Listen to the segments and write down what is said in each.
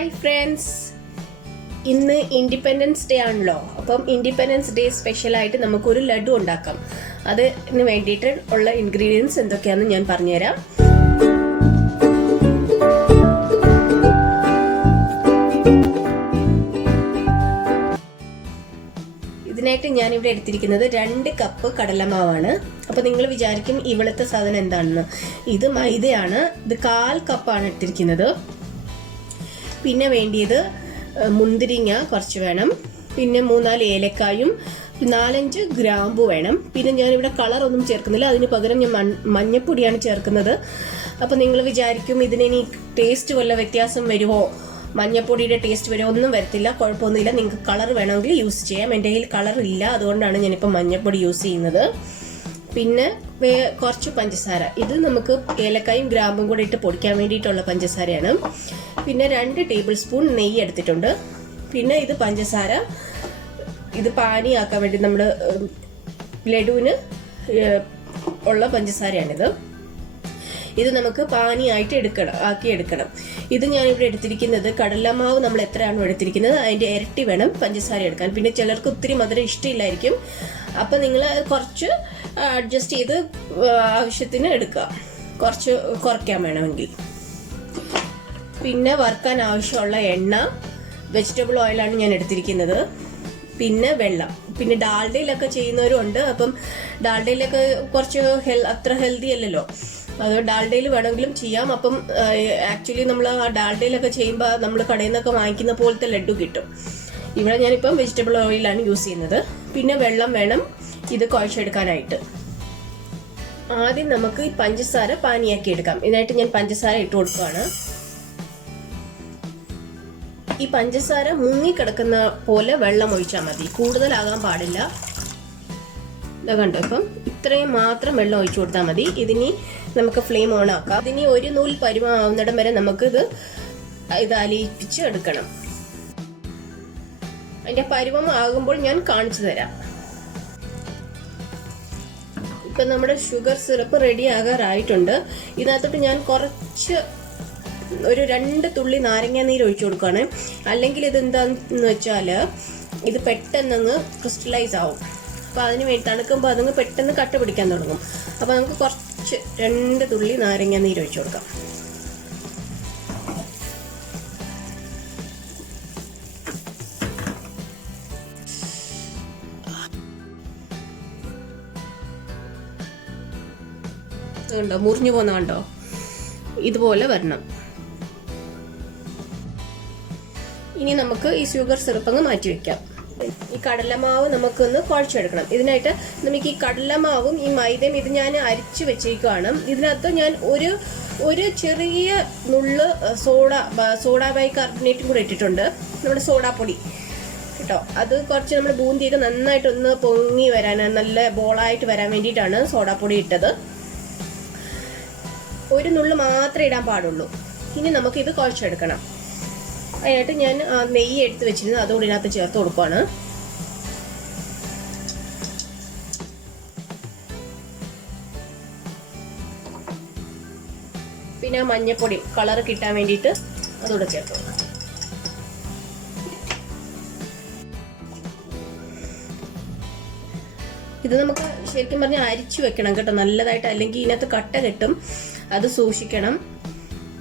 Hi friends, ഇന്ന് independence day ആണല്ലോ. അപ്പം ഇൻഡിപെൻഡൻസ് ഡേ സ്പെഷ്യലായിട്ട് നമുക്കൊരു ലഡു ഉണ്ടാക്കാം. അതിന് വേണ്ടിയിട്ട് ഉള്ള ഇൻഗ്രീഡിയൻസ് എന്തൊക്കെയാണെന്ന് ഞാൻ പറഞ്ഞുതരാം. ഇതിനായിട്ട് ഞാനിവിടെ എടുത്തിരിക്കുന്നത് 2 കപ്പ് കടലമാവാണ്. അപ്പോൾ നിങ്ങൾ വിചാരിക്കും ഇവിടുത്തെ സാധനം എന്താണെന്ന്. ഇത് മൈദയാണ്. ഇത് 1/4 കപ്പാണ് എടുത്തിരിക്കുന്നത്. പിന്നെ വേണ്ടിയത് മുന്തിരിങ്ങ കുറച്ച് വേണം, പിന്നെ 3-4 ഏലക്കായും 4-5 ഗ്രാമ്പു വേണം. പിന്നെ ഞാനിവിടെ കളറൊന്നും ചേർക്കുന്നില്ല, അതിന് പകരം ഞാൻ മഞ്ഞപ്പൊടിയാണ് ചേർക്കുന്നത്. അപ്പം നിങ്ങൾ വിചാരിക്കും ഇതിനി ടേസ്റ്റ് വല്ല വ്യത്യാസം വരുമോ, മഞ്ഞപ്പൊടിയുടെ ടേസ്റ്റ് വരുമോ? ഒന്നും വരത്തില്ല, കുഴപ്പമൊന്നുമില്ല. നിങ്ങൾക്ക് കളർ വേണമെങ്കിൽ യൂസ് ചെയ്യാം. എൻ്റെ കയ്യിൽ കളർ ഇല്ല, അതുകൊണ്ടാണ് ഞാനിപ്പോൾ മഞ്ഞപ്പൊടി യൂസ് ചെയ്യുന്നത്. പിന്നെ കുറച്ച് പഞ്ചസാര, ഇത് നമുക്ക് ഏലക്കായും ഗ്രാമ്പും കൂടെ ഇട്ട് പൊടിക്കാൻ വേണ്ടിയിട്ടുള്ള പഞ്ചസാരയാണ്. പിന്നെ 2 ടേബിൾ സ്പൂൺ നെയ്യ് എടുത്തിട്ടുണ്ട്. പിന്നെ ഇത് പഞ്ചസാര, ഇത് പാനിയാക്കാൻ വേണ്ടി നമ്മൾ ലഡുവിന് ഉള്ള പഞ്ചസാരയാണിത്. ഇത് നമുക്ക് പാനിയായിട്ട് ആക്കിയെടുക്കണം. ഇത് ഞാനിവിടെ എടുത്തിരിക്കുന്നത് കടലമാവ് നമ്മൾ എത്രയാണോ എടുത്തിരിക്കുന്നത് അതിൻ്റെ ഇരട്ടി വേണം പഞ്ചസാര എടുക്കാൻ. പിന്നെ ചിലർക്ക് ഒത്തിരി മധുരം ഇഷ്ടമില്ലായിരിക്കും, അപ്പം നിങ്ങൾ കുറച്ച് അഡ്ജസ്റ്റ് ചെയ്ത് ആവശ്യത്തിന് എടുക്കുക, കുറച്ച് കുറയ്ക്കാൻ വേണമെങ്കിൽ. പിന്നെ വറുക്കാൻ ആവശ്യമുള്ള എണ്ണ, വെജിറ്റബിൾ ഓയിലാണ് ഞാൻ എടുത്തിരിക്കുന്നത്. പിന്നെ വെള്ളം. പിന്നെ ഡാൽഡയിലൊക്കെ ചെയ്യുന്നവരും ഉണ്ട്. അപ്പം ഡാൽഡയിലൊക്കെ കുറച്ച് അത്ര ഹെൽത്തി അല്ലല്ലോ, അത് ഡാൽഡയിൽ വേണമെങ്കിലും ചെയ്യാം. അപ്പം ആക്ച്വലി നമ്മൾ ആ ഡാൽഡയിലൊക്കെ ചെയ്യുമ്പോൾ നമ്മൾ കടയിൽ നിന്നൊക്കെ വാങ്ങിക്കുന്ന പോലത്തെ ലഡു കിട്ടും. ഇവിടെ ഞാനിപ്പം വെജിറ്റബിൾ ഓയിലാണ് യൂസ് ചെയ്യുന്നത്. പിന്നെ വെള്ളം വേണം ഇത് കുഴച്ചെടുക്കാനായിട്ട്. ആദ്യം നമുക്ക് ഈ പഞ്ചസാര പാനിയാക്കി എടുക്കാം. ഇതിനായിട്ട് ഞാൻ പഞ്ചസാര ഇട്ട് കൊടുക്കുകയാണ്. ഈ പഞ്ചസാര മുങ്ങിക്കിടക്കുന്ന പോലെ വെള്ളം ഒഴിച്ചാൽ മതി, കൂടുതലാകാൻ പാടില്ല. ഇതാ കണ്ടോ, ഇപ്പം ഇത്രയും മാത്രം വെള്ളം ഒഴിച്ചു കൊടുത്താൽ മതി. ഇതിനി നമുക്ക് ഫ്ലെയിം ഓൺ ആക്കാം. ഇതിനി 1 നൂൽ പരുവമാവുന്നിടം വരെ നമുക്കിത് അലിയിപ്പിച്ച് എടുക്കണം. അതിന്റെ പരുവം ആകുമ്പോൾ ഞാൻ കാണിച്ചു തരാം. ഇപ്പൊ നമ്മുടെ ഷുഗർ സിറപ്പ് റെഡി ആകാറായിട്ടുണ്ട്. ഇതിനകത്തോട്ട് ഞാൻ കുറച്ച് ഒരു 2 തുള്ളി നാരങ്ങ നീര് ഒഴിച്ചു കൊടുക്കുകയാണ്. അല്ലെങ്കിൽ ഇത് എന്താന്ന് വെച്ചാൽ ഇത് പെട്ടെന്നങ്ങ് ക്രിസ്റ്റലൈസ് ആവും. അപ്പോൾ അതിന് വേണ്ടി തണുക്കുമ്പോൾ അതങ്ങ് പെട്ടെന്ന് കട്ട പിടിക്കാൻ തുടങ്ങും. അപ്പോൾ നമുക്ക് കുറച്ച് 2 തുള്ളി നാരങ്ങ നീര് ഒഴിച്ചു കൊടുക്കാം. കണ്ടോ, മുറിഞ്ഞു പോന്ന കണ്ടോ, ഇതുപോലെ വരണം. ഇനി നമുക്ക് ഈ ഷുഗർ സിറപ്പ് അങ്ങ് മാറ്റി വെക്കാം. ഈ കടലമാവ് നമുക്കൊന്ന് കുഴച്ചെടുക്കണം. ഇതിനായിട്ട് നമുക്ക് ഈ കടലമാവും ഈ മൈദയും ഇത് ഞാൻ അരിച്ചു വെച്ചേക്കുകയാണ്. ഇതിനകത്ത് ഞാൻ ഒരു ചെറിയ നുള്ള് സോഡ ബൈകാർബണേറ്റും കൂടെ ഇട്ടിട്ടുണ്ട്, നമ്മുടെ സോഡാപ്പൊടി കേട്ടോ. അത് കുറച്ച് നമ്മൾ ബൂന്തിയൊക്കെ നന്നായിട്ടൊന്ന് പൊങ്ങി വരാൻ, നല്ല ബോളായിട്ട് വരാൻ വേണ്ടിയിട്ടാണ് സോഡാപ്പൊടി ഇട്ടത്. 1 നുള്ള് മാത്രമേ ഇടാൻ പാടുള്ളൂ. ഇനി നമുക്കിത് കുഴച്ചെടുക്കണം. അതിനായിട്ട് ഞാൻ നെയ്യ് എടുത്ത് വെച്ചിരുന്നു, അതുകൊണ്ട് ഇതിനകത്ത് ചേർത്ത് കൊടുക്കുകയാണ്. പിന്നെ മഞ്ഞപ്പൊടി കളർ കിട്ടാൻ വേണ്ടിയിട്ട് അതുകൂടെ ചേർത്ത് കൊടുക്കാം. ഇത് നമുക്ക് ശരിക്കും പറഞ്ഞാൽ അരിച്ചു വെക്കണം കേട്ടോ, നല്ലതായിട്ട്, അല്ലെങ്കിൽ ഇതിനകത്ത് കട്ട കെട്ടും, അത് സൂക്ഷിക്കണം.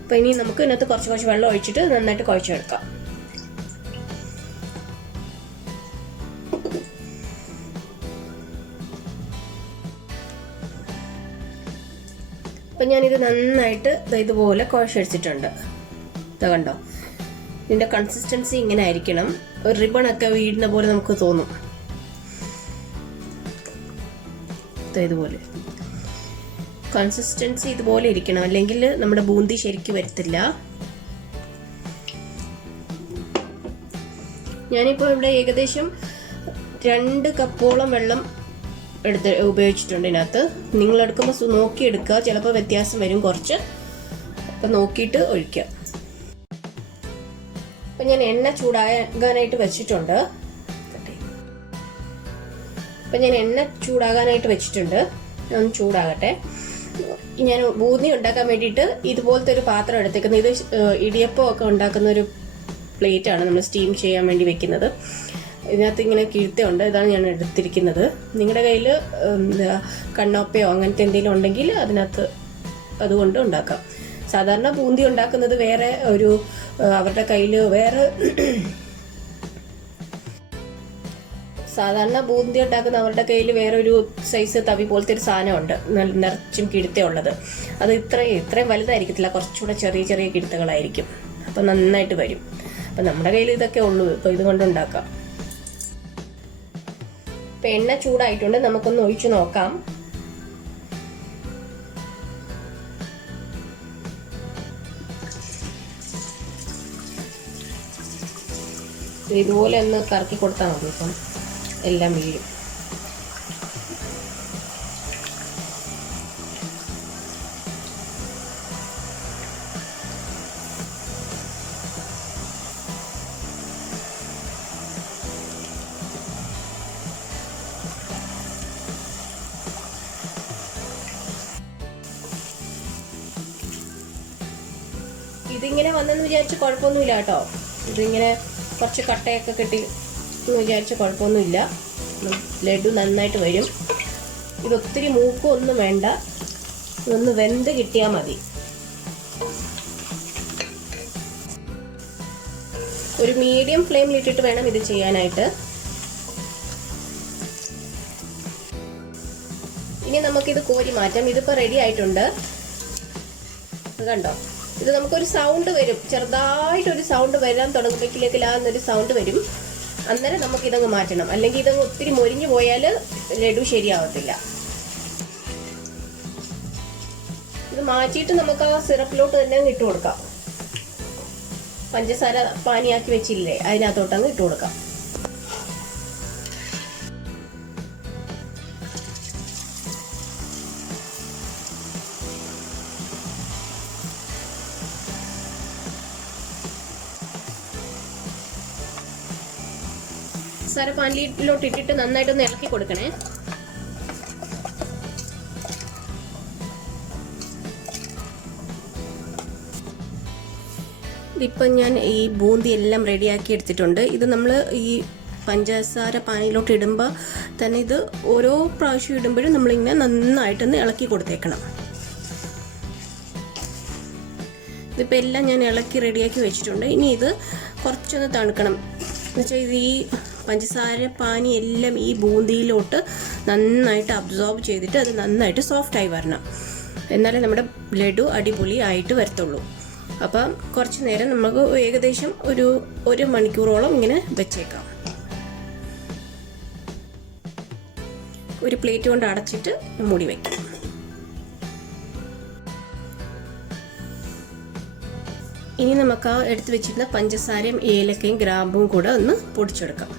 അപ്പോൾ ഇനി നമുക്ക് ഇതിനകത്ത് കുറച്ച് വെള്ളം ഒഴിച്ചിട്ട് നന്നായിട്ട് കുഴച്ചെടുക്കാം. അപ്പം ഞാനിത് നന്നായിട്ട് ഇതുപോലെ കുഴച്ചെടുത്തിട്ടുണ്ട്. ഇത് കണ്ടോ, ഇതിൻ്റെ കൺസിസ്റ്റൻസി ഇങ്ങനെ ആയിരിക്കണം. ഒരു റിബണൊക്കെ വീഴുന്ന പോലെ നമുക്ക് തോന്നും. ഇതുപോലെ കൺസിസ്റ്റൻസി ഇതുപോലെ ഇരിക്കണം, അല്ലെങ്കിൽ നമ്മുടെ ബൂന്തി ശരിക്കും വരത്തില്ല. ഞാനിപ്പോൾ ഇവിടെ ഏകദേശം 2 കപ്പോളം വെള്ളം ഉപയോഗിച്ചിട്ടുണ്ട് ഇതിനകത്ത്. നിങ്ങൾ എടുക്കുമ്പോൾ നോക്കിയെടുക്കുക, ചിലപ്പോൾ വ്യത്യാസം വരും കുറച്ച്. അപ്പം നോക്കിയിട്ട് ഒഴിക്കുക. അപ്പം ഞാൻ എണ്ണ ചൂടാകാനായിട്ട് വെച്ചിട്ടുണ്ട്. ഒന്ന് ചൂടാകട്ടെ. ഞാൻ ബൂന്തി ഉണ്ടാക്കാൻ വേണ്ടിയിട്ട് ഇതുപോലത്തെ ഒരു പാത്രം എടുത്തേക്കുന്നത്. ഇത് ഇടിയപ്പം ഒക്കെ ഉണ്ടാക്കുന്ന ഒരു പ്ലേറ്റ് ആണ് നമ്മൾ സ്റ്റീം ചെയ്യാൻ വേണ്ടി വെക്കുന്നത്. ഇതിനകത്ത് ഇങ്ങനെ കിഴുത്തയുണ്ട്, ഇതാണ് ഞാൻ എടുത്തിരിക്കുന്നത്. നിങ്ങളുടെ കയ്യിൽ കണ്ണോപ്പയോ അങ്ങനത്തെ എന്തെങ്കിലും ഉണ്ടെങ്കിൽ അതിനകത്ത് അതുകൊണ്ട് ഉണ്ടാക്കാം. സാധാരണ ബൂന്തി ഉണ്ടാക്കുന്നത് വേറെ ഒരു അവരുടെ കയ്യിൽ വേറെ ഒരു സൈസ് തവി പോലത്തെ ഒരു സാധനമുണ്ട്, നിറച്ചും കിഴുത്തയുള്ളത്. അത് ഇത്രയും വലുതായിരിക്കത്തില്ല, കുറച്ചുകൂടെ ചെറിയ ചെറിയ കിഴുത്തകളായിരിക്കും. അപ്പം നന്നായിട്ട് വരും. അപ്പം നമ്മുടെ കയ്യിൽ ഇതൊക്കെ ഉള്ളൂ, ഇപ്പം ഇതുകൊണ്ട് ഉണ്ടാക്കാം. ഇപ്പം എണ്ണ ചൂടായിട്ടുണ്ട്, നമുക്കൊന്ന് ഒഴിച്ചു നോക്കാം. ഇതുപോലെ ഒന്ന് കറക്കി കൊടുത്താൽ മതി, ഇപ്പം എല്ലാം വീഴും. ഇതിങ്ങനെ വന്നെന്ന് വിചാരിച്ച് കുഴപ്പമൊന്നുമില്ല കേട്ടോ. ഇതിങ്ങനെ കുറച്ച് കട്ടയൊക്കെ കിട്ടി എന്ന് വിചാരിച്ച് കുഴപ്പമൊന്നുമില്ല. ലഡു നന്നായിട്ട് വരും. ഇതൊത്തിരി മൂക്കൊന്നും വേണ്ട, ഇതൊന്ന് വെന്ത് കിട്ടിയാൽ മതി. ഒരു മീഡിയം ഫ്ലെയിമിലിട്ടിട്ട് വേണം ഇത് ചെയ്യാനായിട്ട്. ഇനി നമുക്കിത് കോരി മാറ്റാം. ഇതിപ്പോൾ റെഡി ആയിട്ടുണ്ട്, കണ്ടോ. ഇത് നമുക്കൊരു സൗണ്ട് വരും, ചെറുതായിട്ടൊരു സൗണ്ട് വരാൻ തുടങ്ങുമ്പോഴേക്കില്ലാന്നൊരു സൗണ്ട് വരും. അന്നേരം നമുക്കിതങ്ങ് മാറ്റണം, അല്ലെങ്കിൽ ഇതങ്ങ് ഒത്തിരി മൊരിഞ്ഞു പോയാൽ ലഡു ശരിയാവത്തില്ല. ഇത് മാറ്റിയിട്ട് നമുക്ക് ആ സിറപ്പിലോട്ട് തന്നെ ഇട്ട് കൊടുക്കാം. പഞ്ചസാര പാനിയാക്കി വെച്ചില്ലേ, അതിനകത്തോട്ടങ്ങ് ഇട്ട് കൊടുക്കാം. പഞ്ചസാര പാനിലോട്ട് ഇട്ടിട്ട് നന്നായിട്ടൊന്ന് ഇളക്കി കൊടുക്കണേ. ഇപ്പം ഞാൻ ഈ ബൂന്തി എല്ലാം റെഡിയാക്കി എടുത്തിട്ടുണ്ട്. ഇത് നമ്മൾ ഈ പഞ്ചസാര പാനിയിലോട്ട് ഇടുമ്പോൾ തന്നെ ഇത് ഓരോ പ്രാവശ്യം ഇടുമ്പോഴും നമ്മളിങ്ങനെ നന്നായിട്ടൊന്ന് ഇളക്കി കൊടുത്തേക്കണം. ഇതിപ്പോൾ എല്ലാം ഞാൻ ഇളക്കി റെഡിയാക്കി വെച്ചിട്ടുണ്ട്. ഇനി ഇത് കുറച്ചൊന്ന് തണുക്കണം. എന്നുവെച്ചാൽ ഇത് ഈ പഞ്ചസാര പാനി എല്ലാം ഈ ബൂന്തിയിലോട്ട് നന്നായിട്ട് അബ്സോർബ് ചെയ്തിട്ട് അത് നന്നായിട്ട് സോഫ്റ്റായി വരണം. എന്നാലേ നമ്മുടെ ലഡു അടിപൊളി ആയിട്ട് വരത്തുള്ളൂ. അപ്പം കുറച്ച് നേരം നമുക്ക് ഏകദേശം ഒരു മണിക്കൂറോളം ഇങ്ങനെ വെച്ചേക്കാം. ഒരു പ്ലേറ്റ് കൊണ്ട് അടച്ചിട്ട് മൂടി വയ്ക്കാം. ഇനി നമുക്ക് ആ എടുത്ത് വെച്ചിരുന്ന പഞ്ചസാരയും ഏലക്കയും ഗ്രാമ്പും കൂടെ ഒന്ന് പൊടിച്ചെടുക്കാം.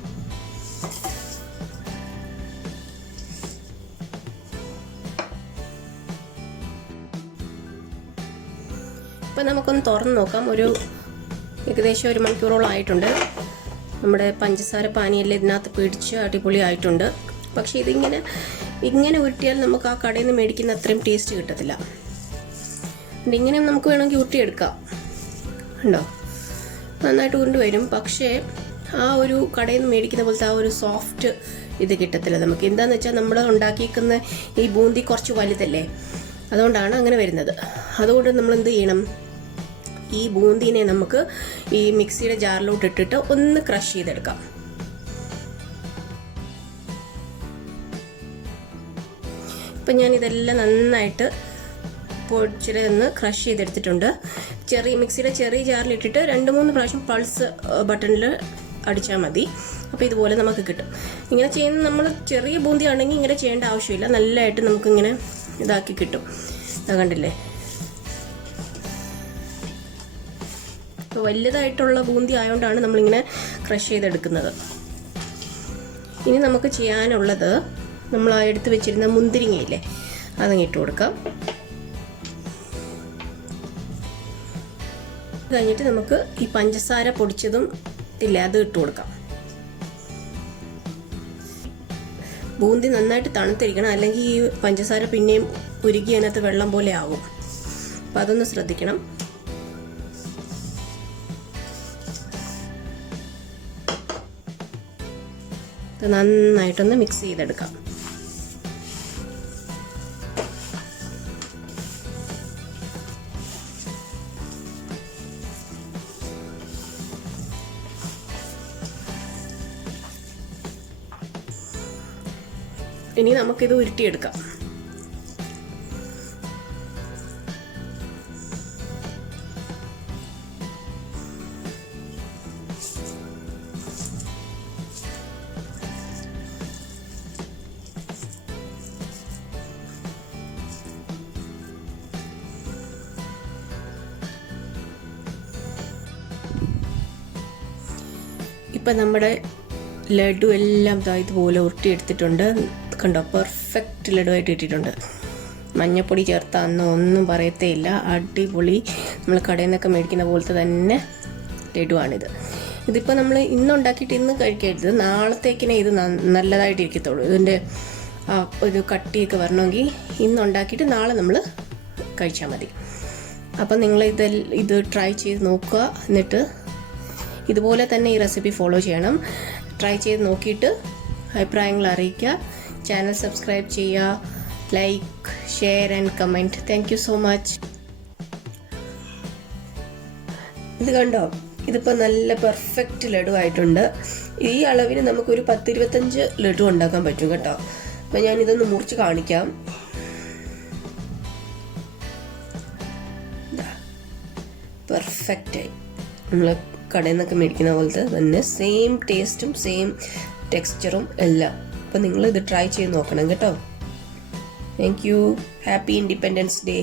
ഇപ്പം നമുക്കൊന്ന് തുറന്ന് നോക്കാം. ഏകദേശം ഒരു മണിക്കൂറോളം ആയിട്ടുണ്ട്. നമ്മുടെ പഞ്ചസാര പാനിയെല്ലാം ഇതിനകത്ത് പിടിച്ച് അടിപൊളി ആയിട്ടുണ്ട്. പക്ഷേ ഇങ്ങനെ ഉരുട്ടിയാൽ നമുക്ക് ആ കടയിൽ നിന്ന് മേടിക്കുന്ന അത്രയും ടേസ്റ്റ് കിട്ടത്തില്ല. ഇങ്ങനെ നമുക്ക് വേണമെങ്കിൽ ഉരുട്ടിയെടുക്കാം. ഉണ്ടോ, നന്നായിട്ട് ഉരുണ്ട് വരും. പക്ഷേ ആ ഒരു കടയിൽ നിന്ന് മേടിക്കുന്ന പോലത്തെ ആ ഒരു സോഫ്റ്റ് ഇത് കിട്ടത്തില്ല നമുക്ക്. എന്താണെന്ന് വെച്ചാൽ നമ്മൾ ഉണ്ടാക്കിയിരിക്കുന്ന ഈ ബൂന്തി കുറച്ച് വലുതല്ലേ, അതുകൊണ്ടാണ് അങ്ങനെ വരുന്നത്. അതുകൊണ്ട് നമ്മൾ എന്ത് ചെയ്യണം, ഈ ബൂന്തിനെ നമുക്ക് ഈ മിക്സിയുടെ ജാറിലോട്ട് ഇട്ടിട്ട് ഒന്ന് ക്രഷ് ചെയ്തെടുക്കാം. ഇപ്പം ഞാൻ ഇതെല്ലാം നന്നായിട്ട് പൊടിച്ചിട്ട് ക്രഷ് ചെയ്തെടുത്തിട്ടുണ്ട്. മിക്സിയുടെ ചെറിയ ജാറിലിട്ടിട്ട് 2-3 പ്രാവശ്യം പൾസ് ബട്ടണിൽ അടിച്ചാൽ മതി. അപ്പോൾ ഇതുപോലെ നമുക്ക് കിട്ടും. ഇങ്ങനെ ചെയ്യുന്ന നമ്മൾ ചെറിയ ബൂന്തി ആണെങ്കിൽ ഇങ്ങനെ ചെയ്യേണ്ട ആവശ്യമില്ല, നല്ലതായിട്ട് നമുക്കിങ്ങനെ ഇതാക്കി കിട്ടും. കണ്ടില്ലേ, ഇപ്പോൾ വലുതായിട്ടുള്ള ബൂന്തി ആയതുകൊണ്ടാണ് നമ്മളിങ്ങനെ ക്രഷ് ചെയ്തെടുക്കുന്നത്. ഇനി നമുക്ക് ചെയ്യാനുള്ളത്, നമ്മൾ എടുത്ത് വെച്ചിരുന്ന മുന്തിരിങ്ങയില്ലേ, അതങ്ങ് ഇട്ട് കൊടുക്കാം. കഴിഞ്ഞിട്ട് നമുക്ക് ഈ പഞ്ചസാര പൊടിച്ചതും ഇല്ലേ, അത് ഇട്ട് കൊടുക്കാം. ബൂന്തി നന്നായിട്ട് തണുത്തിരിക്കണം, അല്ലെങ്കിൽ ഈ പഞ്ചസാര പിന്നെയും ഉരുകി അതിനകത്ത് വെള്ളം പോലെ ആകും. അപ്പം അതൊന്ന് ശ്രദ്ധിക്കണം. ഇത് നന്നായിട്ടൊന്ന് മിക്സ് ചെയ്തെടുക്കാം. ഇനി നമുക്കിത് ഉരുട്ടിയെടുക്കാം. ഇപ്പം നമ്മുടെ ലഡു എല്ലാം ഇതുപോലെ ഉരുട്ടിയെടുത്തിട്ടുണ്ട്. കണ്ടോ, പെർഫെക്റ്റ് ലഡു ആയിട്ട് ഇട്ടിട്ടുണ്ട്. മഞ്ഞപ്പൊടി ചേർത്ത അന്ന് ഒന്നും പറയത്തേ ഇല്ല, അടിപൊളി. നമ്മൾ കടയിൽ നിന്നൊക്കെ മേടിക്കുന്ന പോലത്തെ തന്നെ ലഡുവാണിത്. ഇതിപ്പോൾ നമ്മൾ ഇന്നുണ്ടാക്കിയിട്ട് ഇന്ന് കഴിക്കരുത്, നാളത്തേക്കിനെ ഇത് നല്ലതായിട്ടിരിക്കത്തുള്ളൂ. ഇതിൻ്റെ ഒരു കട്ടിയൊക്കെ വരണമെങ്കിൽ ഇന്നുണ്ടാക്കിയിട്ട് നാളെ നമ്മൾ കഴിച്ചാൽ മതി. അപ്പം നിങ്ങൾ ഇത് ട്രൈ ചെയ്ത് നോക്കുക. എന്നിട്ട് ഇതുപോലെ തന്നെ ഈ റെസിപ്പി ഫോളോ ചെയ്യണം. ട്രൈ ചെയ്ത് നോക്കിയിട്ട് അഭിപ്രായങ്ങൾ അറിയിക്കുക. ചാനൽ സബ്സ്ക്രൈബ് ചെയ്യുക, like, share and comment. Thank you so much. ഇത് കണ്ടോ, ഇതിപ്പോൾ നല്ല പെർഫെക്റ്റ് ലഡു ആയിട്ടുണ്ട്. ഈ അളവിന് നമുക്കൊരു 10-25 ലഡു ഉണ്ടാക്കാൻ പറ്റും കേട്ടോ. അപ്പം ഞാനിതൊന്ന് മുറിച്ച് കാണിക്കാം. പെർഫെക്റ്റായി, നമ്മൾ കടയിൽ നിന്നൊക്കെ മേടിക്കുന്ന പോലത്തെ തന്നെ സെയിം ടേസ്റ്റും സെയിം ടെക്സ്ചറും എല്ലാം. അപ്പം നിങ്ങൾ ഇത് ട്രൈ ചെയ്ത് നോക്കണം കേട്ടോ. Thank you. Happy independence day.